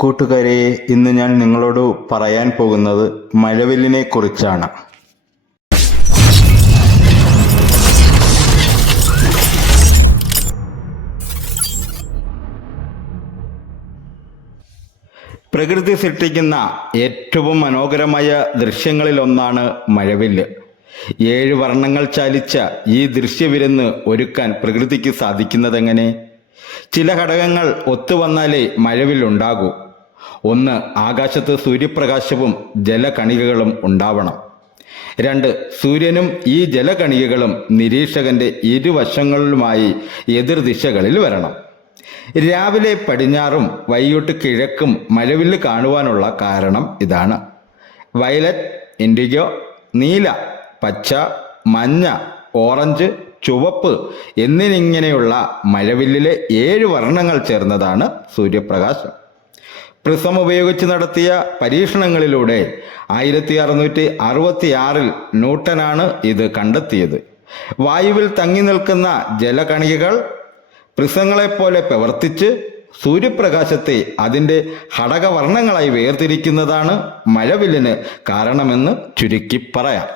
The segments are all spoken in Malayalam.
കൂട്ടുകാരെ, ഇന്ന് ഞാൻ നിങ്ങളോട് പറയാൻ പോകുന്നത് മഴവില്ലിനെ കുറിച്ചാണ്. പ്രകൃതി സൃഷ്ടിക്കുന്ന ഏറ്റവും മനോഹരമായ ദൃശ്യങ്ങളിലൊന്നാണ് മഴവില്ല്. 7 വർണ്ണങ്ങൾ ചാലിച്ച ഈ ദൃശ്യവിരുന്ന് ഒരുക്കാൻ പ്രകൃതിക്ക് സാധിക്കുന്നതെങ്ങനെ? ചില ഘടകങ്ങൾ ഒത്തുവന്നാലേ മഴവില്ലുണ്ടാകൂ. 1. ആകാശത്ത് സൂര്യപ്രകാശവും ജലകണികകളും ഉണ്ടാവണം. 2. സൂര്യനും ഈ ജലകണികകളും നിരീക്ഷകന്റെ ഇരുവശങ്ങളിലുമായി എതിർദിശകളിൽ വരണം. രാവിലെ പടിഞ്ഞാറും വൈകിട്ട് കിഴക്കും മഴവില്ല് കാണുവാനുള്ള കാരണം ഇതാണ്. വയലറ്റ്, ഇൻഡിഗോ, നീല, പച്ച, മഞ്ഞ, ഓറഞ്ച്, ചുവപ്പ് എന്നിങ്ങനെയുള്ള മഴവില്ലിലെ 7 വർണ്ണങ്ങൾ ചേർന്നതാണ് സൂര്യപ്രകാശം. പ്രിസം ഉപയോഗിച്ച് നടത്തിയ പരീക്ഷണങ്ങളിലൂടെ 1666 ന്യൂട്ടനാണ് ഇത് കണ്ടെത്തിയത്. വായുവിൽ തങ്ങി നിൽക്കുന്ന ജലകണികകൾ പ്രിസങ്ങളെപ്പോലെ പ്രവർത്തിച്ച് സൂര്യപ്രകാശത്തെ അതിൻ്റെ ഘടകവർണ്ണങ്ങളായി വേർതിരിക്കുന്നതാണ് മഴവില്ലിന് കാരണമെന്ന് ചുരുക്കി പറയാം.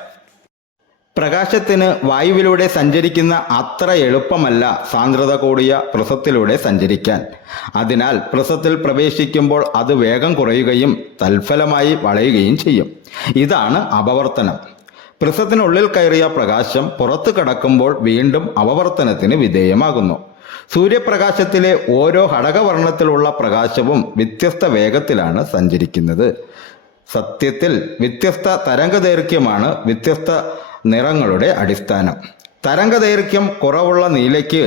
പ്രകാശത്തിന് വായുവിലൂടെ സഞ്ചരിക്കുന്ന അത്ര എളുപ്പമല്ല സാന്ദ്രത കൂടിയ പ്രിസത്തിലൂടെ സഞ്ചരിക്കാൻ. അതിനാൽ പ്രിസത്തിൽ പ്രവേശിക്കുമ്പോൾ അത് വേഗം കുറയുകയും തൽഫലമായി വളയുകയും ചെയ്യും. ഇതാണ് അപവർത്തനം. പ്രിസത്തിനുള്ളിൽ കയറിയ പ്രകാശം പുറത്തു കടക്കുമ്പോൾ വീണ്ടും അപവർത്തനത്തിന് വിധേയമാകുന്നു. സൂര്യപ്രകാശത്തിലെ ഓരോ ഘടകവർണ്ണത്തിലുള്ള പ്രകാശവും വ്യത്യസ്ത വേഗത്തിലാണ് സഞ്ചരിക്കുന്നത്. സത്യത്തിൽ വ്യത്യസ്ത തരംഗദൈർഘ്യമാണ് വ്യത്യസ്ത നിറങ്ങളുടെ അടിസ്ഥാനം. തരംഗദൈർഘ്യം കുറവുള്ള നീലയ്ക്ക്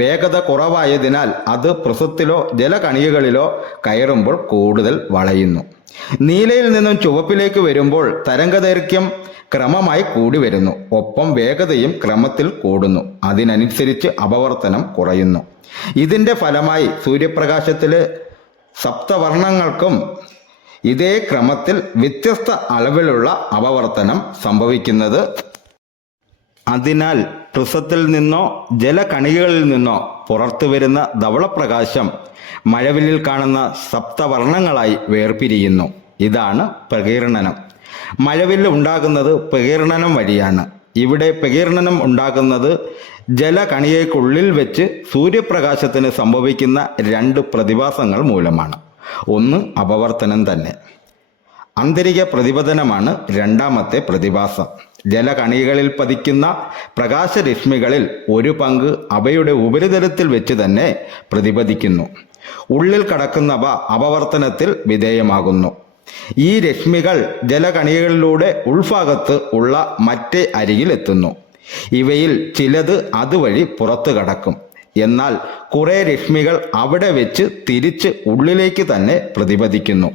വേഗത കുറവായതിനാൽ അത് പ്രിസത്തിലോ ജലകണികകളിലോ കയറുമ്പോൾ കൂടുതൽ വളയുന്നു. നീലയിൽ നിന്നും ചുവപ്പിലേക്ക് വരുമ്പോൾ തരംഗദൈർഘ്യം ക്രമമായി കൂടി വരുന്നു. ഒപ്പം വേഗതയും ക്രമത്തിൽ കൂടുന്നു. അതിനനുസരിച്ച് അപവർത്തനം കുറയുന്നു. ഇതിൻ്റെ ഫലമായി സൂര്യപ്രകാശത്തിലെ സപ്തവർണ്ണങ്ങൾക്കും ഇതേ ക്രമത്തിൽ വ്യത്യസ്ത അളവിലുള്ള അപവർത്തനം സംഭവിക്കുന്നത്. അതിനാൽ പ്രിസത്തിൽ നിന്നോ ജലകണികകളിൽ നിന്നോ പുറത്തു വരുന്ന ധവളപ്രകാശം മഴവില്ലിൽ കാണുന്ന സപ്തവർണ്ണങ്ങളായി വേർപിരിയുന്നു. ഇതാണ് പ്രകീർണനം. മഴവില്ല് ഉണ്ടാകുന്നത് പ്രകീർണനം വഴിയാണ്. ഇവിടെ പ്രകീർണനം ഉണ്ടാകുന്നത് ജലകണികയ്ക്കുള്ളിൽ വെച്ച് സൂര്യപ്രകാശത്തിന് സംഭവിക്കുന്ന 2 പ്രതിഭാസങ്ങൾ മൂലമാണ്. ഒന്ന് അപവർത്തനം തന്നെ. ആന്തരിക പ്രതിപതനമാണ് രണ്ടാമത്തെ പ്രതിഭാസം. ജലകണികകളിൽ പതിക്കുന്ന പ്രകാശരശ്മികളിൽ ഒരു പങ്ക് അവയുടെ ഉപരിതലത്തിൽ വെച്ച് തന്നെ പ്രതിപതിക്കുന്നു. ഉള്ളിൽ കടക്കുന്നവ അപവർത്തനത്തിൽ വിധേയമാകുന്നു. ഈ രശ്മികൾ ജലകണികകളിലൂടെ ഉൾഭാഗത്ത് ഉള്ള മറ്റേ അരികിൽ എത്തുന്നു. ഇവയിൽ ചിലത് അതുവഴി പുറത്തു കടക്കും. എന്നാൽ കുറേ രശ്മികൾ അവിടെ വെച്ച് തിരിച്ച് ഉള്ളിലേക്ക് തന്നെ പ്രതിപദിക്കുന്നു.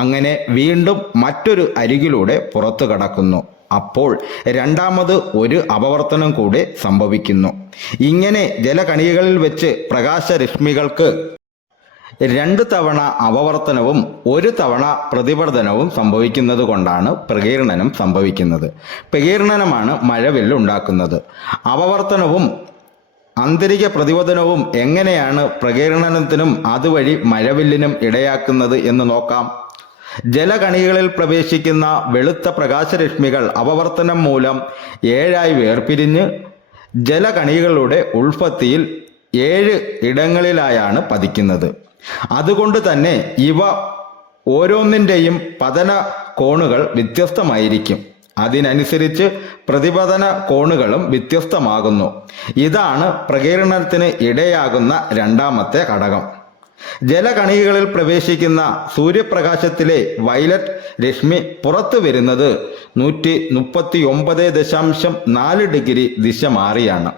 അങ്ങനെ വീണ്ടും മറ്റൊരു അരികിലൂടെ പുറത്തു കടക്കുന്നു. അപ്പോൾ രണ്ടാമത് ഒരു അപവർത്തനം കൂടെ സംഭവിക്കുന്നു. ഇങ്ങനെ ജലകണികകളിൽ വെച്ച് പ്രകാശരശ്മികൾക്ക് 2 തവണ അപവർത്തനവും 1 തവണ പ്രതിപർത്തനവും സംഭവിക്കുന്നത് കൊണ്ടാണ് പ്രകീർണനം സംഭവിക്കുന്നത്. പ്രകീർണനമാണ് മഴവില്ല് ഉണ്ടാക്കുന്നത്. അപവർത്തനവും ആന്തരിക പ്രതിപതനവും എങ്ങനെയാണ് പ്രകീർണനത്തിനും അതുവഴി മഴവില്ലിനും ഇടയാക്കുന്നത് എന്ന് നോക്കാം. ജലകണികകളിൽ പ്രവേശിക്കുന്ന വെളുത്ത പ്രകാശരശ്മികൾ അപവർത്തനം മൂലം 7 വേർപിരിഞ്ഞ് ജലകണികകളുടെ ഉൾപ്പത്തിയിൽ 7 ഇടങ്ങളിലായാണ് പതിക്കുന്നത്. അതുകൊണ്ട് തന്നെ ഇവ ഓരോന്നിൻ്റെയും പതന കോണുകൾ വ്യത്യസ്തമായിരിക്കും. അതിനനുസരിച്ച് പ്രതിപതന കോണുകളും വ്യത്യസ്തമാകുന്നു. ഇതാണ് പ്രകീർണനത്തിന് ഇടയാകുന്ന രണ്ടാമത്തെ ഘടകം. ജലകണികകളിൽ പ്രവേശിക്കുന്ന സൂര്യപ്രകാശത്തിലെ വയലറ്റ് രശ്മി പുറത്തു വരുന്നത് 139.4 ഡിഗ്രി ദിശ മാറിയാണ്.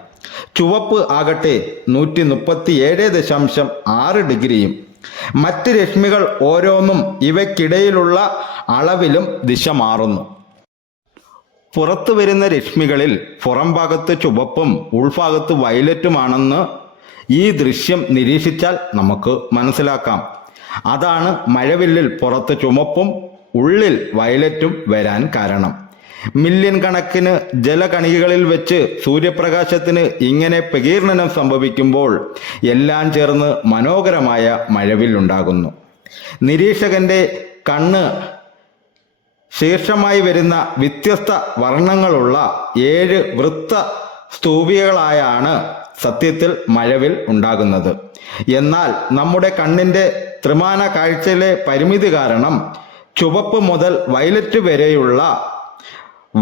ചുവപ്പ് ആകട്ടെ 137.6 ഡിഗ്രിയും. മറ്റ് രശ്മികൾ ഓരോന്നും ഇവയ്ക്കിടയിലുള്ള അളവിലും ദിശ മാറുന്നു. പുറത്തു വരുന്ന രശ്മികളിൽ പുറം ഭാഗത്ത് ചുവപ്പും ഉൾഭാഗത്ത് വയലറ്റുമാണെന്ന് ഈ ദൃശ്യം നിരീക്ഷിച്ചാൽ നമുക്ക് മനസ്സിലാക്കാം. അതാണ് മഴവില്ലിൽ പുറത്ത് ചുവപ്പും ഉള്ളിൽ വയലറ്റും വരാൻ കാരണം. മില്യൺ കണക്കിന് ജലകണികകളിൽ വെച്ച് സൂര്യപ്രകാശത്തിന് ഇങ്ങനെ പ്രകീർണനം സംഭവിക്കുമ്പോൾ എല്ലാം ചേർന്ന് മനോഹരമായ മഴവില്ലുണ്ടാകുന്നു. നിരീക്ഷകന്റെ കണ്ണ് ശീർഷമായി വരുന്ന വ്യത്യസ്ത വർണ്ണങ്ങളുള്ള 7 വൃത്ത സ്തൂപികളായാണ് സത്യത്തിൽ മഴവിൽ ഉണ്ടാകുന്നത്. എന്നാൽ നമ്മുടെ കണ്ണിന്റെ ത്രിമാന കാഴ്ചയിലെ പരിമിതി കാരണം ചുവപ്പ് മുതൽ വയലറ്റ് വരെയുള്ള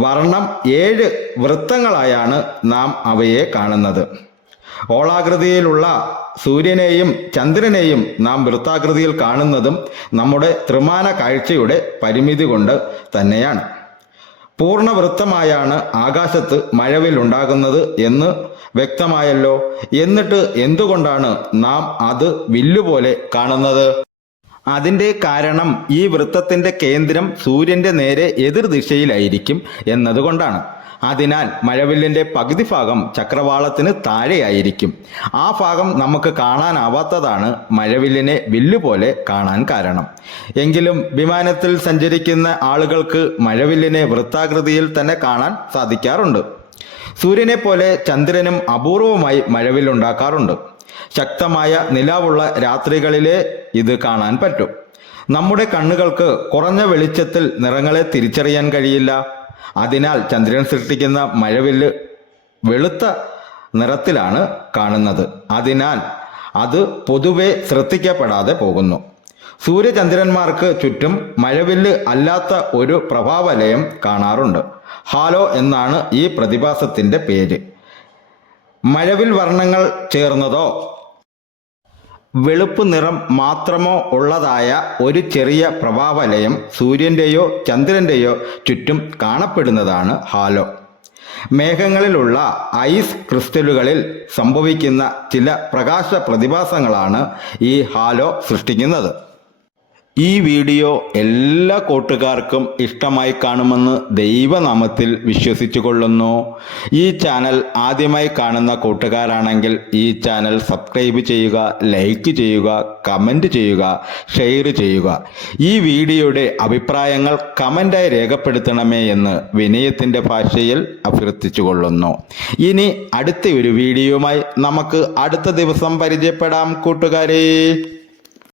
വർണ്ണം 7 വൃത്തങ്ങളായാണ് നാം അവയെ കാണുന്നത്. ഓളാകൃതിയിലുള്ള സൂര്യനെയും ചന്ദ്രനെയും നാം വൃത്താകൃതിയിൽ കാണുന്നതും നമ്മുടെ ത്രിമാന കാഴ്ചയുടെ പരിമിതി കൊണ്ട് തന്നെയാണ്. പൂർണ്ണവൃത്തമായാണ് ആകാശത്ത് മഴവിൽ ഉണ്ടാകുന്നത് എന്ന് വ്യക്തമായല്ലോ. എന്നിട്ട് എന്തുകൊണ്ടാണ് നാം അത് വില്ലുപോലെ കാണുന്നത്? അതിൻ്റെ കാരണം ഈ വൃത്തത്തിൻ്റെ കേന്ദ്രം സൂര്യൻ്റെ നേരെ എതിർദിശയിലായിരിക്കും എന്നതുകൊണ്ടാണ്. അതിനാൽ മഴവില്ലിൻ്റെ പകുതി ഭാഗം ചക്രവാളത്തിന് താഴെയായിരിക്കും. ആ ഭാഗം നമുക്ക് കാണാനാവാത്തതാണ് മഴവില്ലിനെ വില്ലുപോലെ കാണാൻ കാരണം. എങ്കിലും വിമാനത്തിൽ സഞ്ചരിക്കുന്ന ആളുകൾക്ക് മഴവില്ലിനെ വൃത്താകൃതിയിൽ തന്നെ കാണാൻ സാധിക്കാറുണ്ട്. സൂര്യനെ പോലെ ചന്ദ്രനും അപൂർവമായി മഴവില്ലുണ്ടാക്കാറുണ്ട്. ശക്തമായ നിലാവുള്ള രാത്രികളിലെ ഇത് കാണാൻ പറ്റും. നമ്മുടെ കണ്ണുകൾക്ക് കുറഞ്ഞ വെളിച്ചത്തിൽ നിറങ്ങളെ തിരിച്ചറിയാൻ കഴിയില്ല. അതിനാൽ ചന്ദ്രൻ സൃഷ്ടിക്കുന്ന മഴവില്ല് വെളുത്ത നിറത്തിലാണ് കാണുന്നത്. അതിനാൽ അത് പൊതുവെ ശ്രദ്ധിക്കപ്പെടാതെ പോകുന്നു. സൂര്യചന്ദ്രന്മാർക്ക് ചുറ്റും മഴവില്ല് അല്ലാത്ത ഒരു പ്രഭാവലയം കാണാറുണ്ട്. ഹാലോ എന്നാണ് ഈ പ്രതിഭാസത്തിന്റെ പേര്. മഴവിൽ വർണ്ണങ്ങൾ ചേർന്നതോ വെളുപ്പ് നിറം മാത്രമോ ഉള്ളതായ ഒരു ചെറിയ പ്രഭാവലയം സൂര്യൻ്റെയോ ചന്ദ്രൻ്റെയോ ചുറ്റും കാണപ്പെടുന്നതാണ് ഹാലോ. മേഘങ്ങളിലുള്ള ഐസ് ക്രിസ്റ്റലുകളിൽ സംഭവിക്കുന്ന ചില പ്രകാശ പ്രതിഭാസങ്ങളാണ് ഈ ഹാലോ സൃഷ്ടിക്കുന്നത്. ഈ വീഡിയോ എല്ലാ കൂട്ടുകാർക്കും ഇഷ്ടമായി കാണുമെന്ന് ദൈവനാമത്തിൽ വിശ്വസിച്ചു കൊള്ളുന്നു. ഈ ചാനൽ ആദ്യമായി കാണുന്ന കൂട്ടുകാരാണെങ്കിൽ ഈ ചാനൽ സബ്സ്ക്രൈബ് ചെയ്യുക, ലൈക്ക് ചെയ്യുക, കമൻറ്റ് ചെയ്യുക, ഷെയർ ചെയ്യുക. ഈ വീഡിയോയുടെ അഭിപ്രായങ്ങൾ കമൻ്റായി രേഖപ്പെടുത്തണമേ എന്ന് വിനയത്തിൻ്റെ ഭാഷയിൽ അഭ്യർത്ഥിച്ചു കൊള്ളുന്നു. ഇനി അടുത്ത ഒരു വീഡിയോയുമായി നമുക്ക് അടുത്ത ദിവസം പരിചയപ്പെടാം കൂട്ടുകാരെ.